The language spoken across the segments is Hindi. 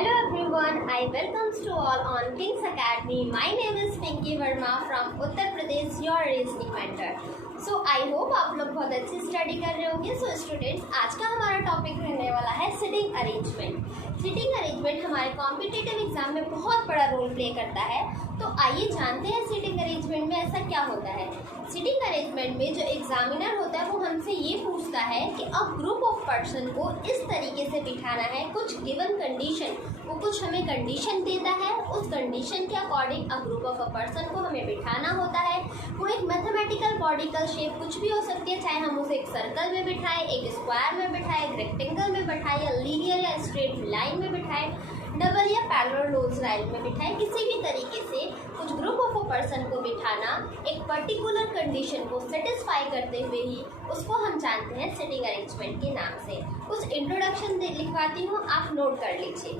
Hello everyone, I welcome to all on King's Academy. My name is Pinky Verma from Uttar Pradesh, your reasoning mentor. So I hope आप लोग बहुत अच्छी स्टडी कर रहे होंगे. So students, आज का हमारा टॉपिक रहने वाला है सिटिंग अरेंजमेंट. सिटिंग अरेंजमेंट हमारे कॉम्पिटिटिव एग्जाम में बहुत बड़ा रोल प्ले करता है. तो आइए जानते हैं सिटिंग अरेंजमेंट में ऐसा क्या होता है. सिटिंग अरेंजमेंट में जो एग्जामिनर होता है वो हमसे ये पूछता है कि अब ग्रुप ऑफ पर्सन को इस तरीके से बिठाना है. कुछ गिवन कंडीशन, वो कुछ हमें कंडीशन देता है, उस कंडीशन के according a group of a person को हमें बिठाना होता है. वो एक मैथमेटिकल बॉडिकल शेप कुछ भी हो सकती है, चाहे हम उसे एक सर्कल में बिठाएं, एक स्क्वायर में बिठाएं, एक रेक्टेंगल में बिठाएं, या लीनियर या स्ट्रेट लाइन में बिठाएं, डबल या पैरेलल लाइन में बिठाएं. किसी भी तरीके से कुछ ग्रुप ऑफ अ पर्सन को बिठाना एक पर्टिकुलर कंडीशन को सेटिस्फाई करते हुए ही उसको हम जानते हैं सिटिंग अरेंजमेंट के नाम से. कुछ इंट्रोडक्शन लिखवाती हूँ, आप नोट कर लीजिए.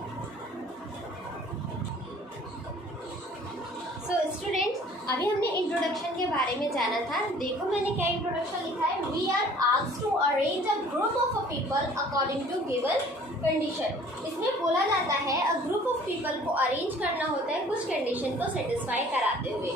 सो स्टूडेंट्स, अभी हमने इंट्रोडक्शन के बारे में जाना था. देखो मैंने क्या इंट्रोडक्शन लिखा है. We are asked to arrange a group of people according to given condition. इसमें बोला जाता है अ ग्रुप ऑफ पीपल को अरेंज करना होता है कुछ कंडीशन को सेटिस्फाई कराते हुए.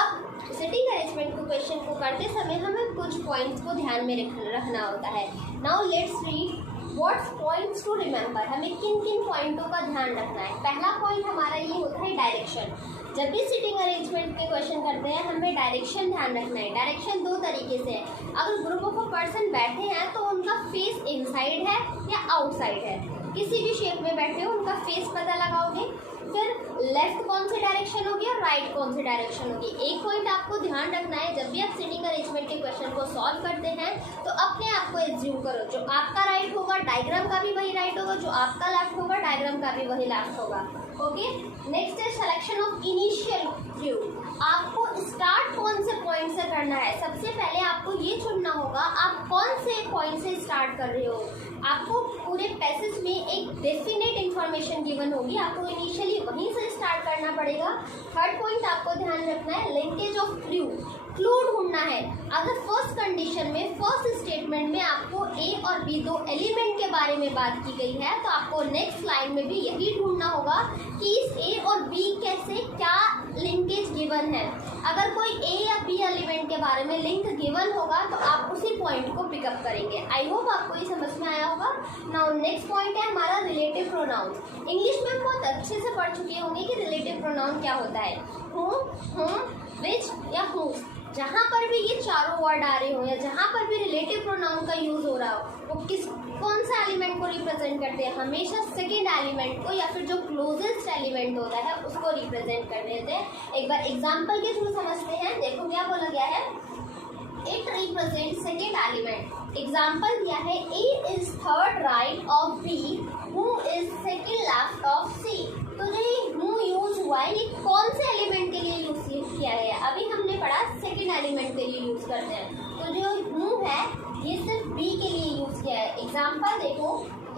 अब सिटिंग अरेंजमेंट को क्वेश्चन को करते समय हमें कुछ पॉइंट्स को ध्यान में रखना होता है. Now let's read what's points to remember. हमें किन किन पॉइंटों का ध्यान रखना है. पहला पॉइंट हमारा ये होता है डायरेक्शन. जब भी सिटिंग अरेंजमेंट के क्वेश्चन करते हैं हमें डायरेक्शन ध्यान रखना है. डायरेक्शन दो तरीके से है. अगर ग्रुप ऑफ पर्सन बैठे हैं तो उनका फेस इनसाइड है या आउटसाइड है. किसी भी शेप में बैठे हो उनका फेस पता लगाओगे. फिर लेफ्ट कौन सी डायरेक्शन होगी और राइट कौन सी डायरेक्शन होगी. एक पॉइंट आपको ध्यान रखना है, जब भी आप सिटिंग अरेंजमेंट के क्वेश्चन को सॉल्व करते हैं तो अपने आप को एज्यूम करो जो आपका राइट होगा डायग्राम का भी वही राइट होगा, जो आपका लेफ्ट होगा डायग्राम का भी वही लेफ्ट होगा. ओके. नेक्स्ट है सिलेक्शन ऑफ इनिशियल व्यू. आपको स्टार्ट कौन से पॉइंट से करना है. सबसे पहले आपको ये चुनना होगा आप कौन से पॉइंट से स्टार्ट कर रहे हो. आपको पूरे पैसेज में एक डेफिनेट इंफॉर्मेशन गिवन होगी, आपको इनिशियली वहीं से स्टार्ट करना पड़ेगा. थर्ड पॉइंट आपको ध्यान रखना है लिंकेज ऑफ क्लू. क्लू ढूंढना है. अगर फर्स्ट कंडीशन में फर्स्ट स्टेटमेंट में आपको ए और बी दो एलिमेंट के बारे में बात की गई है तो आपको नेक्स्ट लाइन में भी यही ढूंढना होगा कि इस ए और बी कैसे क्या लिंकेज गिवन है. अगर कोई ए या बी एलिमेंट के बारे में लिंक गिवन होगा तो आप उसी पॉइंट को पिकअप करेंगे. आई होप आपको ये समझ में आया होगा. नाउ नेक्स्ट पॉइंट है हमारा रिलेटिव प्रोनाउन. इंग्लिश में बहुत अच्छे से पढ़ चुके होंगे कि रिलेटिव प्रोनाउन क्या होता है. हूँ, विच या हूज. जहाँ पर भी ये चारों वर्ड आ रहे हो या जहाँ पर भी रिलेटिव प्रोनाउन का यूज हो रहा हो वो कौन सा एलिमेंट को रिप्रेजेंट करते हैं. हमेशा सेकेंड एलिमेंट को या फिर जो क्लोजेस्ट एलिमेंट होता है उसको रिप्रेजेंट कर देते हैं. एक बार एग्जाम्पल के थ्रू समझते हैं. देखो क्या बोला गया है. It represent second element. Example दिया है A is third right of B, who is second left of C. तो जो ये हु यूज हुआ है ये कौन से एलिमेंट के लिए यूज किया है. अभी हमने पढ़ा सेकेंड एलिमेंट के लिए यूज करते हैं. तो जो हु है ये सिर्फ बी के लिए यूज किया है. एग्जाम्पल देखो,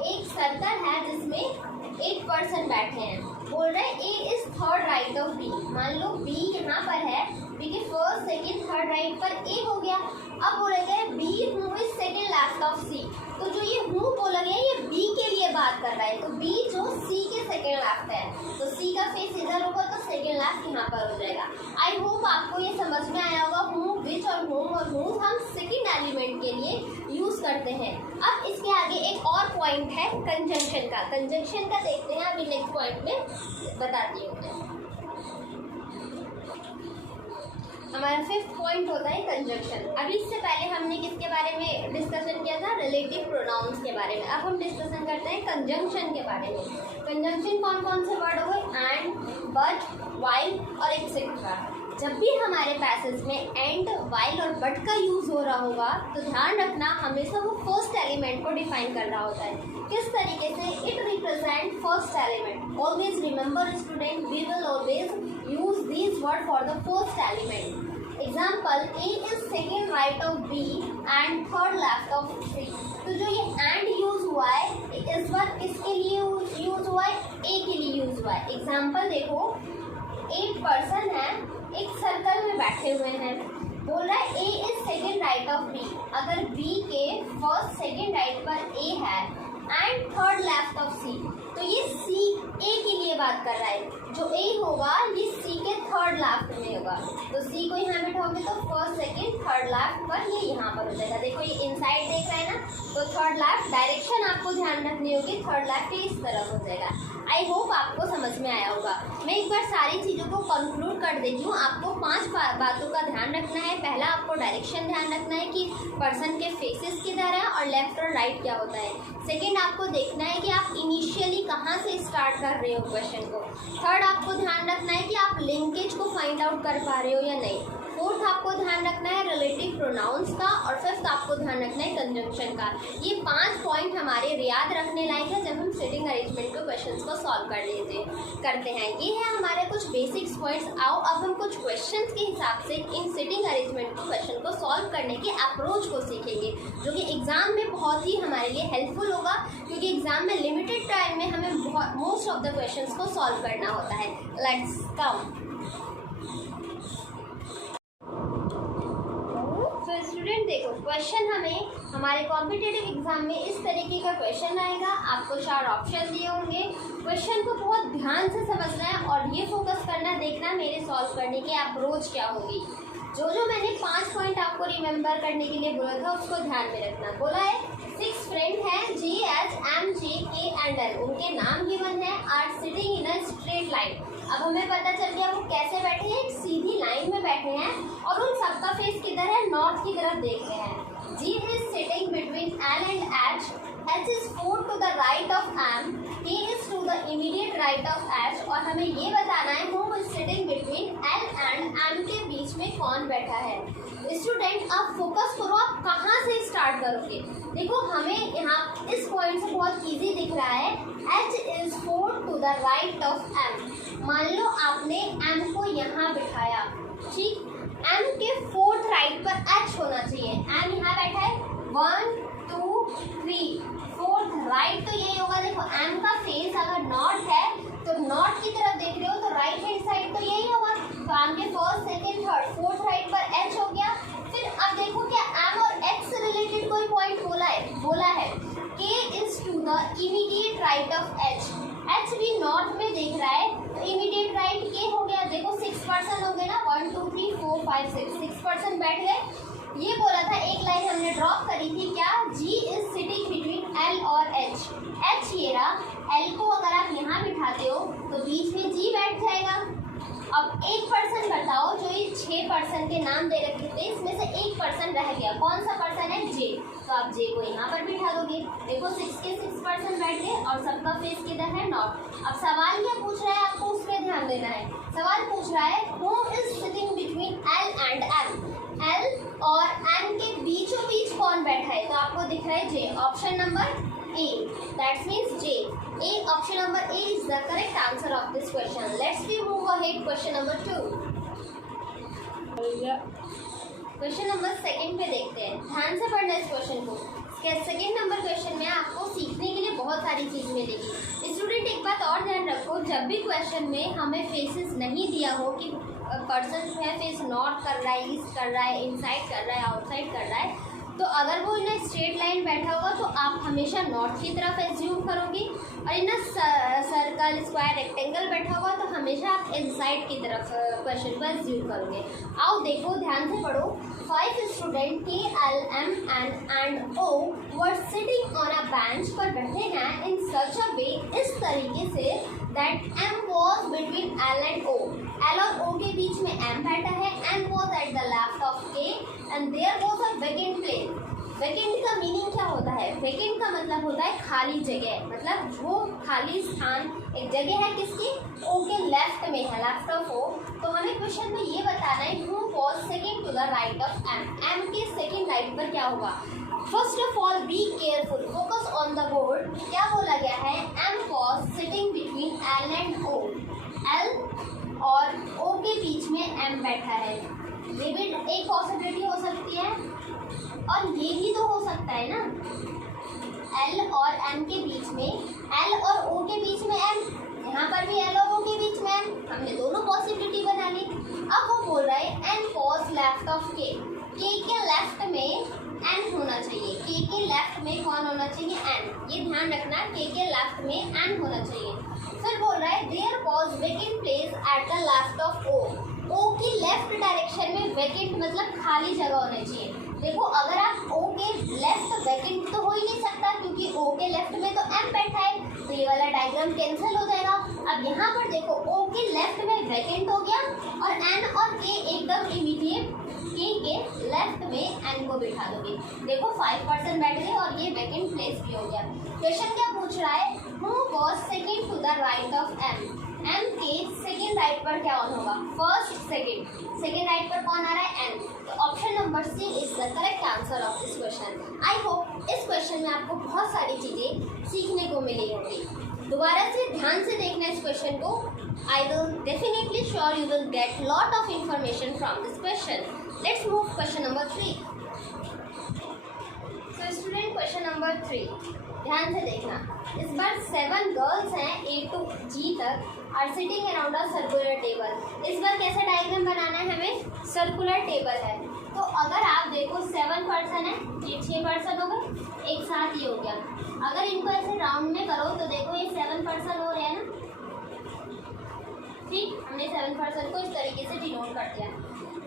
एक सर्कल है जिसमें एक पर्सन बैठे हैं. बोल रहे हैं A is third right of B. मान लो बी यहाँ पर है, बी के फर्स्ट सेकेंड थर्ड राइट पर ए हो गया. अब बोला गया B who is second left of C. तो जो ये हु बोला गया ये बी के लिए बात कर रहा है. तो बी जो सी के सेकेंड लेफ्ट है तो सी का फेस इधर होगा तो सेकेंड लेफ्ट यहाँ पर हो जाएगा. आई होप आपको ये समझ में आया होगा. हु, विच और होम और हुज हम सेकेंड एलिमेंट के लिए यूज करते हैं. अब इसके आगे एक और पॉइंट है कंजंक्शन का. कंजंक्शन का देखते हैं अभी नेक्स्ट पॉइंट में बताती हूँ. हमारा फिफ्थ पॉइंट होता है कंजंक्शन. अभी इससे पहले हमने किसके बारे में डिस्कशन किया था. रिलेटिव प्रोनाउंस के बारे में. अब हम डिस्कशन करते हैं कंजंक्शन के बारे में. कंजंक्शन कौन कौन से वर्ड हो गए. एंड, बट, व्हाइल और एक्सेट्रा. जब भी हमारे पैसेज में एंड, व्हाइल और बट का यूज हो रहा होगा तो ध्यान रखना हमेशा वो फर्स्ट एलिमेंट को डिफाइन कर रहा होता है. किस तरीके से. It represent first element. Always remember student, we will always use this word for the first element. Example, A is second right of B and third left of C. तो जो ये एंड यूज हुआ है इस बार किसके लिए यूज हुआ है. ए के लिए यूज हुआ है. एग्जाम्पल देखो, एक पर्सन है एक सर्कल में बैठे हुए हैं. बोल रहा है A is second right of B. अगर बी के फर्स्ट सेकेंड राइट पर ए है and third left of C. तो ये सी ए के लिए बात कर रहा है, जो ए होगा ये सी के थर्ड लेफ्ट में होगा। तो सी को यहाँ बैठाओगे तो फर्स्ट सेकंड थर्ड लेफ्ट पर ये यहाँ पर हो जाएगा। देखो ये इनसाइड देख रहा है ना, तो थर्ड लेफ्ट डायरेक्शन आपको ध्यान रखनी होगी, थर्ड लेफ्ट इस तरफ हो जाएगा। आई होप आपको समझ में आया होगा। मैं एक बार सारी चीज़ों को कंक्लूड कर देती हूँ। आपको 5 बातों का ध्यान रखना है। पहला, आपको डायरेक्शन ध्यान रखना है कि पर्सन के फेसेस किधर है और लेफ्ट और राइट क्या होता है। सेकंड, आपको देखना है कि आप इनिशियली कहाँ से स्टार्ट कर रहे हो क्वेश्चन को। थर्ड, आपको ध्यान रखना है कि आप लिंकेज को फाइंड आउट कर पा रहे हो या नहीं। फोर्थ, आपको ध्यान रखना है रिलेटिव प्रोनाउंस का। और फिफ्थ, आपको ध्यान रखना है कंजंक्शन का। ये 5 पॉइंट हमारे याद रखने लायक है जब हम सिटिंग अरेंजमेंट के क्वेश्चंस को सॉल्व करते हैं। ये है हमारे कुछ बेसिक्स पॉइंट्स। आओ अब हम कुछ क्वेश्चंस के हिसाब से इन सिटिंग अरेंजमेंट क्वेश्चन को सॉल्व करने के अप्रोच को सीखेंगे, जो कि एग्जाम में बहुत ही हमारे लिए हेल्पफुल होगा, क्योंकि एग्जाम में लिमिटेड टाइम में हमें मोस्ट ऑफ द क्वेश्चंस को सॉल्व करना होता है। Let's come. स्टूडेंट देखो, क्वेश्चन हमारे कॉम्पिटिटिव एग्जाम में इस तरीके का क्वेश्चन आएगा। आपको 4 ऑप्शन दिए होंगे। क्वेश्चन को बहुत ध्यान से समझना है और ये फोकस करना, देखना मेरे सॉल्व करने की अप्रोच क्या होगी। जो मैंने 5 पॉइंट आपको रिमेंबर करने के लिए बोला था उसको ध्यान में रखना। बोला है 6 फ्रेंड हैं G, H, M, J, K and L। उनके नाम गिवन है, are sitting in a straight line. अब हमें पता चल गया वो कैसे बैठे हैं, एक सीधी लाइन में बैठे हैं और उन सबका फेस किधर है, नॉर्थ की तरफ देख रहे हैं। G is sitting between L and H. H is 4 to the right of M. K is to the immediate right of H. और हमें ये बताना है who is sitting between L and M के बीच में कौन बैठा है। स्टूडेंट आप फोकस करो, आप कहाँ से स्टार्ट करोगे। देखो हमें यहाँ इस पॉइंट से बहुत इजी दिख रहा है, H is 4 to the right of M। मान लो आपने M को यहाँ बिठाया, ठीक, M के 4th राइट पर H होना चाहिए। M यहाँ बैठा है 1 2 3 4th राइट, तो यही होगा। देखो M का फेस अगर नॉर्थ है तो नॉर्थ की तरफ देख रहे हो तो राइट हैंड साइड तो यही होगा। तो M के first second third 4th right पर H हो गया। फिर अब देखो क्या M और X से रिलेटेड कोई पॉइंट बोला है K is to the immediate right of H। H भी नॉर्थ में देख रहा है तो इमीडिएट राइट K हो गया। देखो 6 पर्सन हो गए ना, 1 2 3 4 5 6 पर्सन बैठ गए। ये बोला था, एक लाइन हमने ड्रॉप करी थी क्या, G is sitting between L और H। H ये रहा, L को अगर आप यहाँ बिठाते हो तो बीच में G बैठ जाएगा। अब एक पर्सन बताओ, जो ये 6 पर्सन के नाम दे रखे थे इसमें से एक पर्सन रह गया, कौन सा पर्सन है, J। तो आप J को यहाँ पर बिठा दोगे। देखो 6 के 6 पर्सन बैठ गए और सबका फेस किधर है, नॉर्थ। अब सवाल क्या पूछ रहा है, आपको उस पर ध्यान देना है। सवाल पूछ रहा है who is sitting between L and M। L और M के बीचों बीच कौन बैठा है, तो आपको दिख रहा है J। Option number A, that means J। A, option number A is the correct answer of this question. Let's move ahead. Question number 2. Question number 2 पे देखते हैं। ध्यान से पढ़ना इस क्वेश्चन को। सेकंड नंबर क्वेश्चन में आपको सीखने के लिए बहुत सारी चीज़ मिलेगी। स्टूडेंट एक बात और ध्यान रखो, जब भी क्वेश्चन में हमें फेसेस नहीं दिया हो कि पर्सन जो है फेस नॉर्थ कर रहा है, ईस्ट कर रहा है, इनसाइड कर रहा है, आउटसाइड कर रहा है, तो अगर वो इन स्ट्रेट लाइन बैठा होगा तो आप हमेशा नॉर्थ की तरफ एज्यूम करोगे, और इन सर्कल स्क्वायर रेक्टेंगल बैठा होगा तो हमेशा आप इनसाइड की तरफ क्वेश्चन को एज्यूम करोगे। आओ देखो, ध्यान से पढ़ो। 5 student K, L, M and O were sitting on a bench, पर बैठे हैं इन सच अ वे, इस तरीके say that M was between L and O। L और O के बीच में M बैठा है, M was at the left of K and there was a vacant place। Vacant का मीनिंग क्या होता है, वैकेंट का मतलब होता है खाली जगह, मतलब जो खाली स्थान एक जगह है किसकी, O के लेफ्ट में है, लेफ्ट ऑफ O। तो हमें क्वेश्चन में ये बताना है who was second to the right of M। M के सेकंड राइट पर क्या होगा। First of all be careful, focus on the board. क्या बोला गया है, M was sitting between L and O। L और O के बीच में M बैठा है। ये भी एक पॉसिबिलिटी हो सकती है, और ये भी तो हो सकता है ना, L और M के बीच में, L और O के बीच में M, यहाँ पर भी L और O के बीच में M, हमने दोनों पॉसिबिलिटी बना ली। अब वो बोल रहा है N was left of K। K के लेफ्ट में N होना चाहिए, K के लेफ्ट में कौन होना चाहिए, N। ये ध्यान रखना है there was vacant place at the left of O. O की लेफ्ट डायरेक्शन में वेकेंट मतलब खाली जगह होनी चाहिए। देखो अगर आप ओ के लेफ्ट वेकेंट तो हो ही नहीं सकता क्योंकि ओ के लेफ्ट में तो एम बैठा है, तो ये वाला डायग्राम कैंसिल हो जाएगा। अब यहाँ पर देखो ओ के लेफ्ट में वेकेंट हो गया और एन और के एकदम इमीडिएट के लेफ्ट में एन को बिठा दोगे। देखो 5% बैठ गए और ये वेकेंट प्लेस भी हो गया। क्वेश्चन क्या पूछ रहा है, who was second to the right of M. M के सेकंड राइट पर क्या ऑन होगा, फर्स्ट सेकंड राइट पर कौन आ रहा है, एन। तो option number C is the correct answer of this question. I hope इस क्वेश्चन में आपको बहुत सारी चीजें सीखने को मिली होंगी। दोबारा से ध्यान से देखना इस क्वेश्चन को। I will definitely sure you will get lot of information from this question. Let's move question number 3। So student question number 3 ध्यान से देखना। इस बार 7 गर्ल्स हैं A to G तक are sitting around a circular table. इस बार कैसा डायग्राम बनाना है हमें, सर्कुलर टेबल है। तो अगर आप देखो 7 पर्सन है, ये 6 पर्सन हो गए, एक साथ ये हो गया। अगर इनको ऐसे राउंड में करो तो देखो ये 7 पर्सन हो रहे हैं ना, ठीक। हमने 7 पर्सन को इस तरीके से डिनोट कर दिया।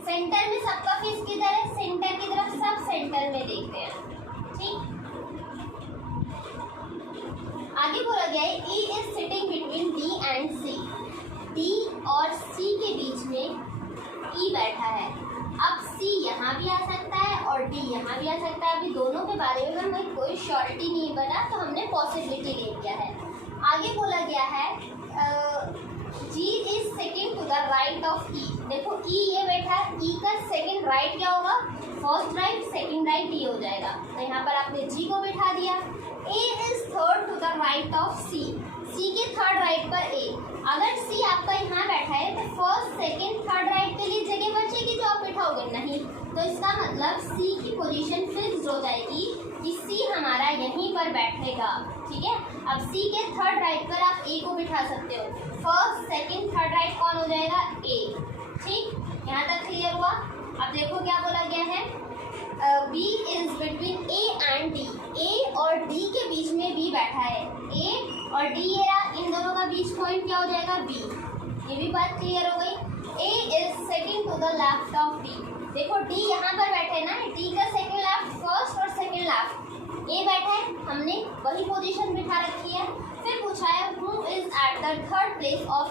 सेंटर में सबका फेस किधर है, सेंटर की तरफ, सब सेंटर में देखते हैं, ठीक। आगे बोला गया है E is sitting between D and C। D और C के बीच में E बैठा है। अब C यहाँ भी आ सकता है और D यहाँ भी आ सकता है। अभी दोनों के बारे में हमें कोई श्योरिटी नहीं बना तो हमने पॉसिबिलिटी ले लिया है। आगे बोला गया है G is second to the right of E। देखो E ये बैठा है, E का सेकंड राइट क्या होगा, फर्स्ट राइट सेकंड राइट ये हो जाएगा। तो यहाँ पर आपने G को बिठा दिया। A is third to the right of C। C के थर्ड राइट पर A। अगर C आपका यहाँ बैठा है तो फर्स्ट सेकंड थर्ड राइट के लिए जगह बचेगी जो आप बिठाओगे, नहीं। तो इसका मतलब C की पोजीशन फिक्स हो जाएगी कि C हमारा यहीं पर बैठेगा, ठीक है। अब C के थर्ड राइट पर आप A को बिठा सकते हो। फर्स्ट सेकंड थर्ड राइट कौन हो जाएगा, A, ठीक। यहाँ तक क्लियर हुआ। अब देखो क्या बोला गया है, B is between A and D। A और D के बीच में B बैठा है। A और D ये रहा, इन दोनों का बीच पॉइंट क्या हो जाएगा, B। ये भी बात क्लियर हो गई। A is second to the left of D। देखो D यहाँ पर बैठे ना, D का सेकंड लेफ्ट, फर्स्ट और सेकंड लेफ्ट A बैठा है, हमने वही पोजीशन बिठा रखी है। फिर पूछा है who is at the third place of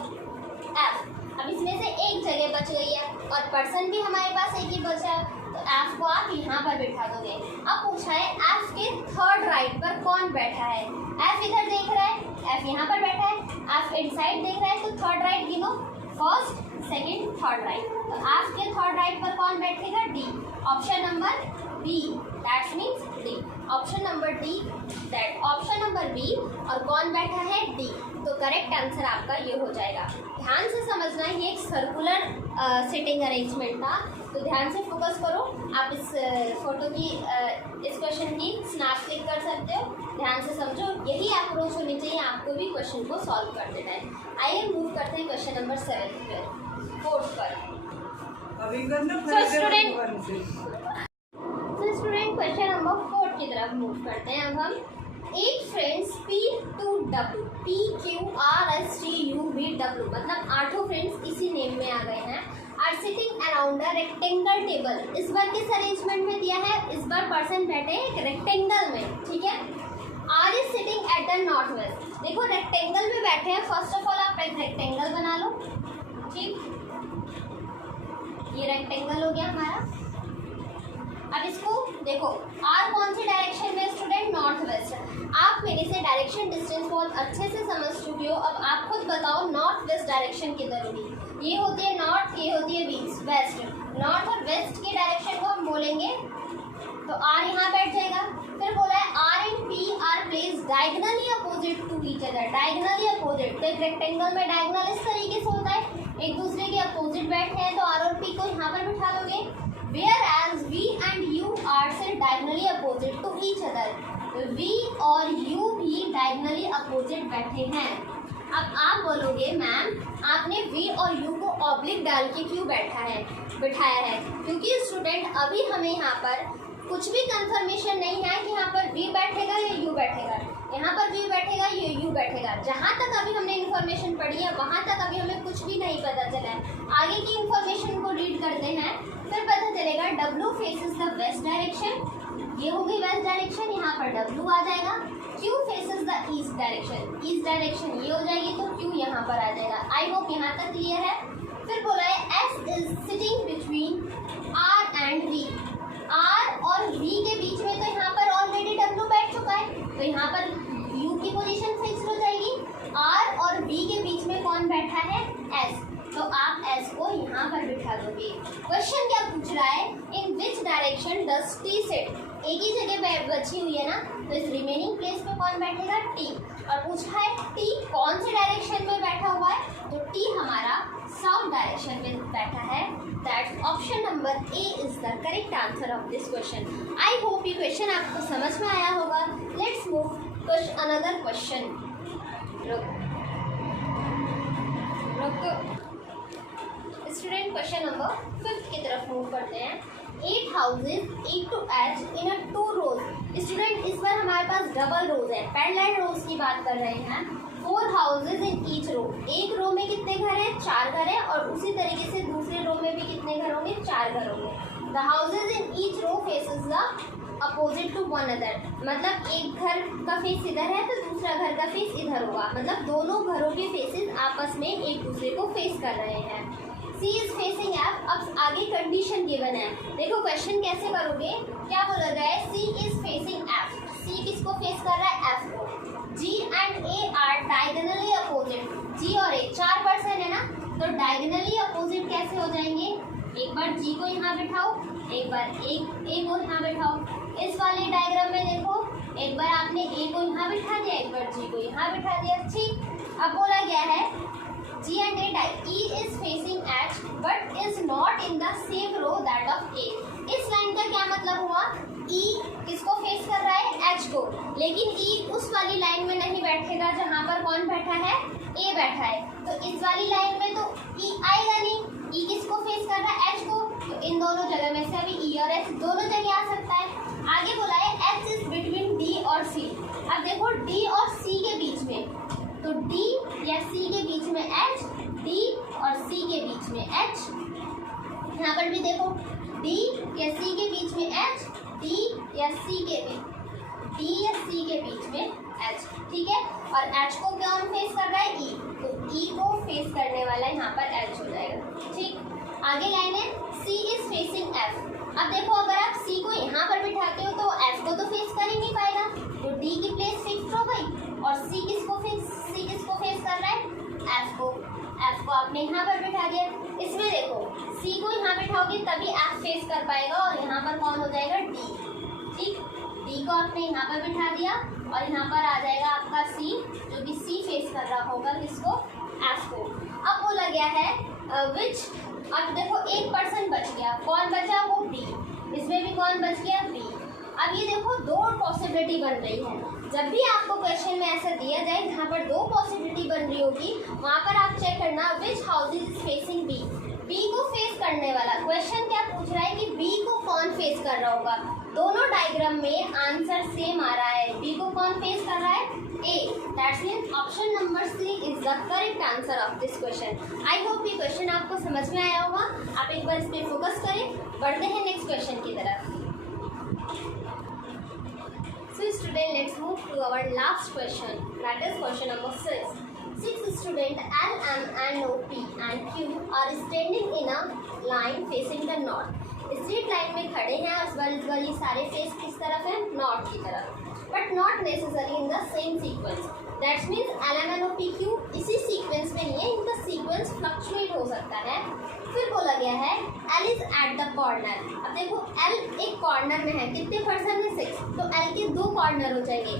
F। अब इसमें से एक जगह बच गई है और पर्सन भी हमारे पास एक ही बचा है, तो F को आप यहाँ पर बिठा दोगे। अब पूछा है F के थर्ड राइट पर कौन बैठा है। F इधर देख रहा है, F यहाँ पर बैठा है, F इनसाइड देख रहा है, तो थर्ड राइट गिनो, फर्स्ट सेकंड थर्ड राइट। तो F के थर्ड राइट पर कौन बैठेगा, D। Option number B, that means D। Option number D, that option number B। और कौन बैठा है, D। तो करेक्ट आंसर आपका ये हो जाएगा। ध्यान से समझना, ये एक सर्कुलर सिटिंग अरेंजमेंट था, तो ध्यान से फोकस करो। आप इस फोटो की इस क्वेश्चन की स्नैप क्लिक कर सकते हो। ध्यान से समझो, यही अप्रोच होनी चाहिए, आपको भी क्वेश्चन को सॉल्व कर देना है। आइए मूव करते हैं क्वेश्चन नंबर 7 पर, 4 पर। स्टूडेंट क्वेश्चन नंबर 4 की तरफ मूव करते हैं। अब हम 8 friends P to W, P Q R S T U V W, मतलब 8 फ्रेंड्स इसी नेम में आ गए हैं, are sitting around a rectangle table. इस बार किस अरेंजमेंट में दिया है, इस बार पर्सन बैठे हैं एक रेक्टेंगल में, ठीक है। R is sitting at the north west. देखो रेक्टेंगल में बैठे हैं, फर्स्ट ऑफ ऑल आप एक रेक्टेंगल बना लो, ठीक। ये रेक्टेंगल हो गया हमारा। अब इसको देखो, R कौन सी डायरेक्शन में, स्टूडेंट नॉर्थ वेस्ट। आप मेरे से डायरेक्शन डिस्टेंस बहुत अच्छे से समझ चुके हो। अब आप खुद बताओ नॉर्थ वेस्ट डायरेक्शन किधर होगी। ये होती है नॉर्थ, ये होती है वेस्ट। नॉर्थ और वेस्ट की डायरेक्शन को हम बोलेंगे तो R यहाँ बैठ जाएगा। फिर बोला है R and P are placed diagonally opposite to each other. Diagonally opposite, तो एक रेक्टेंगल में डायगनल इस तरीके से होता है, एक दूसरे के अपोजिट बैठे हैं, तो R और P को यहाँ पर बिठा दोगे। Whereas V and U are set diagonally opposite to each other. V और U भी diagonally opposite बैठे हैं। अब आप बोलोगे मैम आपने V और U को ऑब्लिक डाल के क्यों बिठाया है, क्योंकि स्टूडेंट अभी हमें यहाँ पर कुछ भी कंफर्मेशन नहीं है कि यहाँ पर V बैठेगा या U बैठेगा, यहाँ पर V बैठेगा या U बैठेगा। जहाँ तक अभी हमने इंफॉर्मेशन पढ़ी है वहाँ तक अभी हमें कुछ भी नहीं पता चला है। आगे की इंफॉर्मेशन को रीड करते हैं, फिर पता चलेगा। W faces the west direction, ये हो गई वेस्ट डायरेक्शन, यहाँ पर W आ जाएगा। Q faces the east direction, east direction ये हो जाएगी तो Q यहाँ पर आ जाएगा। आई होप यहाँ तक क्लियर है। फिर बोला है S is sitting between R and V, R और V के बीच में, तो यहाँ पर ऑलरेडी W बैठ चुका है, तो यहाँ पर U की पोजीशन फिक्स हो जाएगी। R और V के बीच में कौन बैठा है? S, तो आप S को यहाँ पर बिठा दोगे। क्वेश्चन क्या पूछ रहा है? In which direction does T sit, एक ही जगह बची हुई है ना, तो इस रिमेनिंग प्लेस पे कौन बैठेगा? T। और पूछा है T कौन से डायरेक्शन में बैठा हुआ है, तो T हमारा साउथ डायरेक्शन में बैठा है। That's option number A is the correct answer of this question. I hope ये क्वेश्चन आपको समझ में आया होगा। Let's move another question. Student question number 5 की तरफ मूव करते हैं। 8 houses A to H in a 2 rows। Student इस बार हमारे पास डबल रोज है, पैरेलल रोज की बात कर रहे हैं। 4 houses in each row, एक रो में कितने घर हैं? 4 घर हैं, और उसी तरीके से दूसरे रो में भी कितने घर होंगे? 4 घर होंगे। The houses in each row faces the opposite to one another, मतलब एक घर का फेस इधर है तो दूसरा घर का फेस इधर होगा, मतलब दोनों घरों के फेसेस आपस में एक दूसरे को फेस कर रहे हैं। C is facing F, अब आगे कंडीशन गिवन है। देखो क्वेश्चन कैसे करोगे, क्या बोला गया है? C is facing F, C किसको फेस कर रहा है? F को। G and A are diagonally opposite, G और A 4 पर्सन है ना, तो diagonally opposite कैसे हो जाएंगे? एक बार G को यहाँ बिठाओ, एक बार A को यहाँ बिठाओ। इस वाले डायग्राम में देखो, एक बार आपने A को यहाँ बिठा दिया, एक बार G को यहाँ बिठा दिया, ठीक। अब बोला गया है G and A die, E is facing H but is not in the same row that of A। इस लाइन का क्या मतलब हुआ? E किसको फेस कर रहा है? H को, लेकिन E उस वाली लाइन में नहीं बैठेगा जहाँ पर कौन बैठा है? A बैठा है, तो इस वाली लाइन में तो E आएगा नहीं। E किसको फेस कर रहा है? H को, तो इन दोनों जगह में से अभी E और H दोनों जगह आ सकता है। आगे बोला है H is between D और C। अब देखो D और C के बीच में, तो D या C के बीच में H, D और C के बीच में H। यहाँ पर भी देखो D या C के बीच में H, D या C के बीच में H, ठीक है। और H को कौन फेस कर रहा है? E, तो E को फेस करने वाला यहाँ पर H हो जाएगा, ठीक। आगे लाइन है C is facing F। अब देखो अगर आप C को यहाँ पर बिठाते हो तो F को तो फेस कर ही नहीं पाएगा, तो D की प्लेस फिक्स हो गई, और C किसको फेस कर रहा है? F को आपने यहाँ पर बिठा दिया। इसमें देखो C को यहाँ बिठाओगे तभी F फेस कर पाएगा, और यहाँ पर कौन हो जाएगा? D, ठीक। D को आपने यहाँ पर बिठा दिया, और यहाँ पर आ जाएगा आपका C, जो कि C फेस कर रहा होगा किसको? F को। अब बोला गया है विच, अब देखो एक पर्सन बच गया, कौन बचा? वो D। इसमें भी कौन बच गया? B। अब ये देखो दो पॉसिबिलिटी बन रही है। जब भी आपको क्वेश्चन में ऐसा दिया जाए जहाँ पर दो पॉसिबिलिटी बन रही होगी, वहाँ पर आप चेक करना which house is facing B, B को फेस करने वाला। क्वेश्चन क्या पूछ रहा है कि बी को कौन फेस कर रहा होगा। दोनों डायग्राम में आंसर सेम आ रहा है, बी को कौन फेस कर रहा है? A. That's mean option number C is the correct answer of this question. I hope ये क्वेश्चन आपको समझ में आया होगा। आप एक बार इस पर फोकस करें। बढ़ते हैं नेक्स्ट क्वेश्चन की तरफ। So student, let's move to our last question, that is question number 6. 6 students L, M and O, P and Q are standing in a line facing the north. Straight line में खड़े हैं, और इस बार ये सारे फेस किस तरफ है? नॉर्थ की तरफ, but not necessary in the same sequence. That's means L, M and O, P, Q इसी सीक्वेंस में नहीं है, इनका सीक्वेंस फ्लक्चुएट हो सकता है। फिर बोला गया है L is at the corner. अब देखो L एक कॉर्नर में है, कितने पर्सन है? 6, तो L के 2 कॉर्नर हो जाएंगे।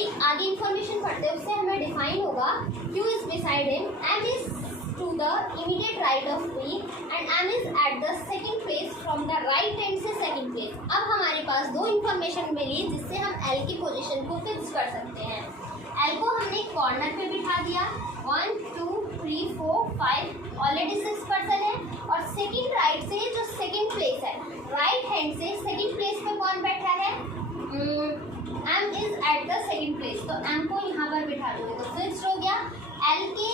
एक आगे इन्फॉर्मेशन पढ़ते हैं, उससे हमें डिफाइन होगा Q is beside him, M is to the immediate right of P and M is at the second place from the right hand से second place। अब हमारे पास दो इन्फॉर्मेशन मिली जिससे हम L की पोजीशन को फिक्स कर सकते हैं। L को हमने कॉर्नर पे बिठा दिया, 1 2 3 4 5 ऑलरेडी 6 पर्सन है, और सेकंड राइट से जो सेकंड प्लेस है, राइट हैंड से सेकंड प्लेस पे कौन बैठा है? M is at the second place, तो M को यहाँ पर बिठा दोगे तो फिक्स हो गया। L के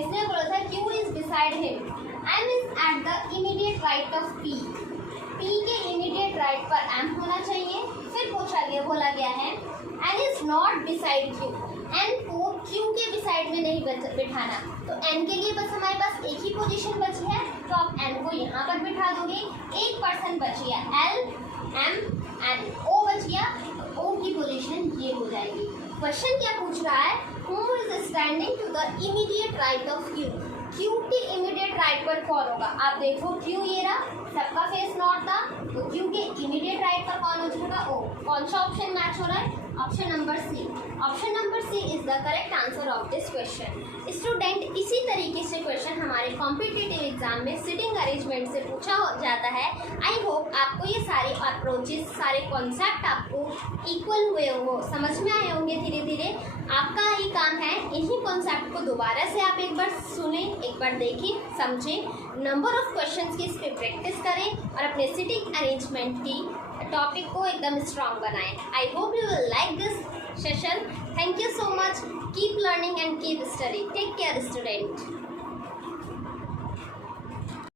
इसने बोला था Q is beside him, M is at the immediate right of P, P के immediate right पर M होना चाहिए। फिर बोला गया है N is not beside Q, N को Q के beside में नहीं बिठाना, तो N के लिए बस हमारे पास एक ही पोजीशन बची है, तो आप N को यहाँ पर बिठा दोगे। एक पर्सन बच गया, L M N, O बच गया, तो O की पोजीशन ये हो जाएगी। क्वेश्चन क्या पूछ रहा है, Who is standing to the immediate right of Q, Q के इमीडिएट राइट पर कौन होगा। आप देखो Q ये रहा, सबका फेस नॉर्थ था, तो Q के इमीडिएट राइट पर कौन हो जाएगा, O। कौन सा ऑप्शन मैच हो रहा है, option number C. Option number C is the correct answer of this question. Student, इसी तरीके से क्वेश्चन हमारे कॉम्पिटिटिव एग्जाम में सिटिंग अरेंजमेंट से पूछा जाता है। आई होप आपको ये सारे अप्रोचेस, सारे कॉन्सेप्ट आपको इक्वल हुए हो, समझ में आए होंगे धीरे धीरे। आपका ही काम है इन्हीं कॉन्सेप्ट को दोबारा से आप एक बार सुने, एक बार देखें, समझें, नंबर ऑफ क्वेश्चंस की इस पर प्रैक्टिस करें और अपने सिटिंग अरेंजमेंट की टॉपिक को एकदम स्ट्रांग बनाएं। I hope you will like this session. Thank you so much. Keep learning and keep studying. Take care, student.